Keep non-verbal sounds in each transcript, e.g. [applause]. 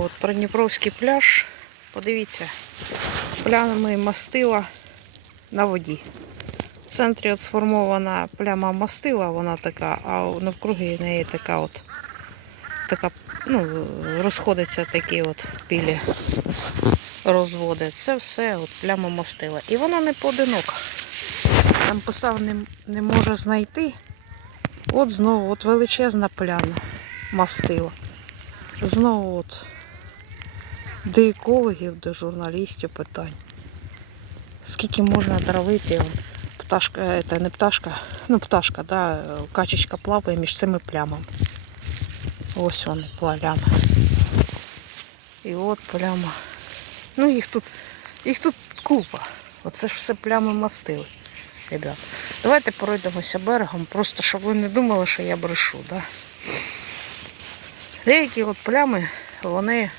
От Придніпровський пляж. Подивіться, плями мастила на воді. В центрі от сформована пляма мастила, вона така, а навкруги неї така от така, ну, розходиться такі от білі розводи. Це все от пляма мастила. І вона не поодинока. Там писав, не, не може знайти. От знову от величезна пляма мастила. Знову от до екологів, до журналістів питань. Скільки можна травити? Пташка, е, це не пташка, ну пташка, да, качечка плаває між цими плямами. Ось вони, плями. І от пляма. Ну їх тут, їх тут купа. Оце ж все плями мастили. Ребят, давайте пройдемося берегом, просто щоб ви не думали, що я брешу. Да? Деякі от плями, вони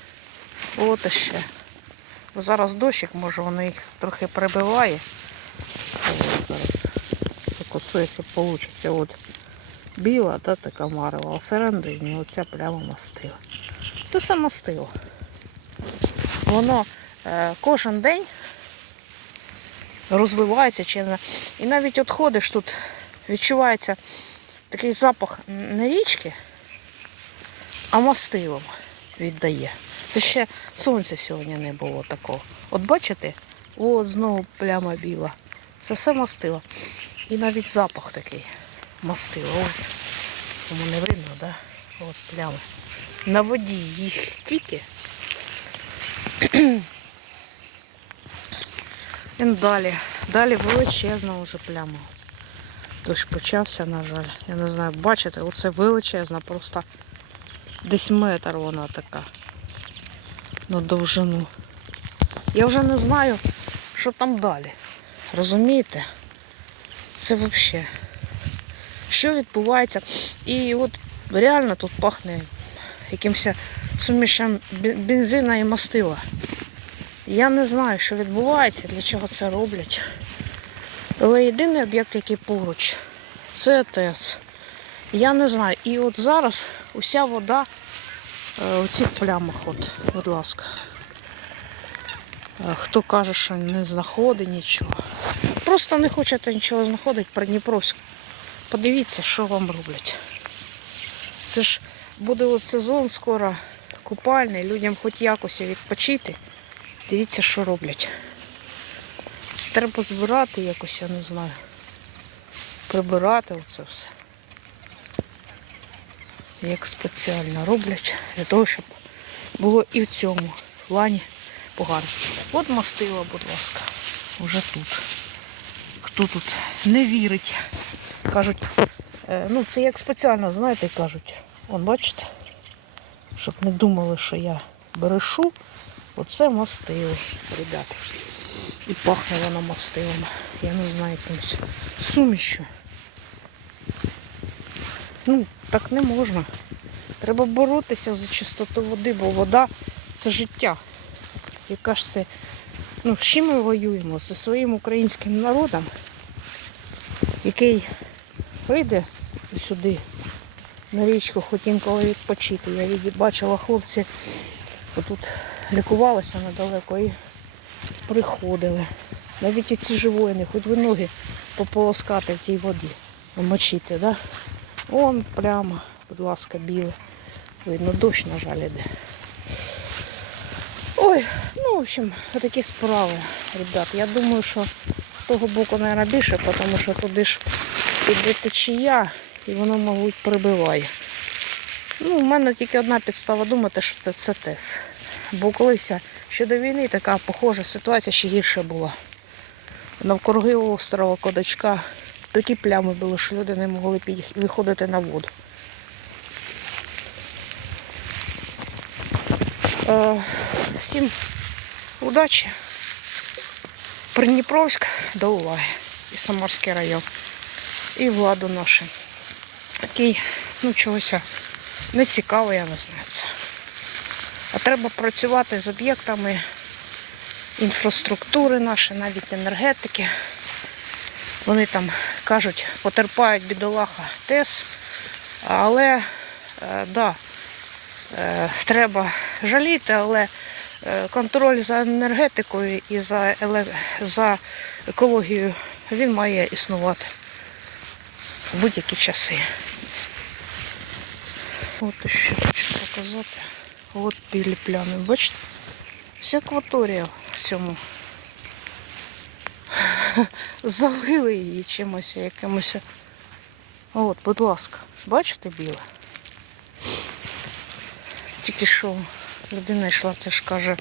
от ще. Зараз дощик, може воно їх трохи прибиває. Зараз фокусується, вийде. От біла, да, така марила, а всередині оця пляма мастила. Це все мастило. Воно е, кожен день розливається чи не. І навіть от ходиш тут, відчувається такий запах не річки, а мастилом віддає. Це ще сонця сьогодні не було такого. От бачите, от знову пляма біла. Це все мастило. І навіть запах такий мастило. Тому не видно, да? От плями. На воді їх стільки. І [clears throat] далі. Далі величезна вже пляма. Дощ почався, на жаль. Я не знаю, бачите, оце величезна, просто десь метр вона така на довжину. Я вже не знаю, що там далі. Розумієте? Це взагалі. Що відбувається? І от реально тут пахне якимось сумішем бензина і мастила. Я не знаю, що відбувається, для чого це роблять. Але єдиний об'єкт, який поруч, це ТЕС. Я не знаю. І от зараз уся вода у цих плямах, от, будь ласка. Е, Хто каже, що не знаходить нічого. Просто не хочете нічого знаходити про Дніпровськ. Подивіться, що вам роблять. Це ж буде от сезон скоро купальний, людям хоч якось відпочити. Дивіться, що роблять. Це треба збирати якось, я не знаю. Прибирати оце все. Як спеціально роблять для того, щоб було і в цьому плані погано. От мастила, будь ласка, вже тут. Хто тут не вірить? Кажуть, е, ну це як спеціально, знаєте, кажуть. Вон, бачите? Щоб не думали, що я брешу. Оце мастило, ребята. І пахне воно мастилом. Я не знаю якимось сумішю. Ну, так не можна. Треба боротися за чистоту води, бо вода це життя. Яка ж це. Ну, з чим ми воюємо? Зі своїм українським народом, який вийде сюди на річку, хоч інколи відпочити. Я бачила хлопці отут лікувалися недалеко і приходили. Навіть і ці живоїни, хоч ви ноги пополоскати в тій воді, мочити, да? Вон прямо, будь ласка, біле. Видно, дощ, на жаль, іде. Ой, ну, в общем, такі справи, ребят. Я думаю, що з того боку, мабуть, більше, тому що туди ж іде течія, і воно, мабуть, прибиває. Ну, у мене тільки одна підстава думати, що це, це ТЕС. Бо колись ще до війни така похожа ситуація ще гірше була. Навкруги острова Кодачка такі плями були, що люди не могли виходити на воду. Е, всім удачі. Придніпровськ до уваги. І Самарський район. І владу нашу. Який, ну, чогось не цікаво, я не знаю це. А треба працювати з об'єктами інфраструктури нашої, навіть енергетики. Вони там кажуть, потерпають бідолаха ТЕС. Але, е, да, е, треба жаліти, але е, контроль за енергетикою і за, за екологією він має існувати в будь-які часи. От ще хочу показати. От білі плями. Бачите? Вся акваторія в цьому. Залили її чимось якимось. От, будь ласка, бачите біле? Тільки що людина йшла, теж каже,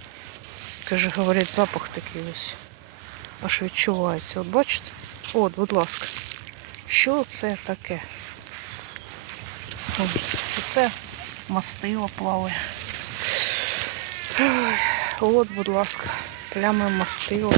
каже, говорить, запах такий ось. Аж відчувається. От бачите? От, будь ласка. Що це таке? Це мастило плаває. От, будь ласка, плями мастило.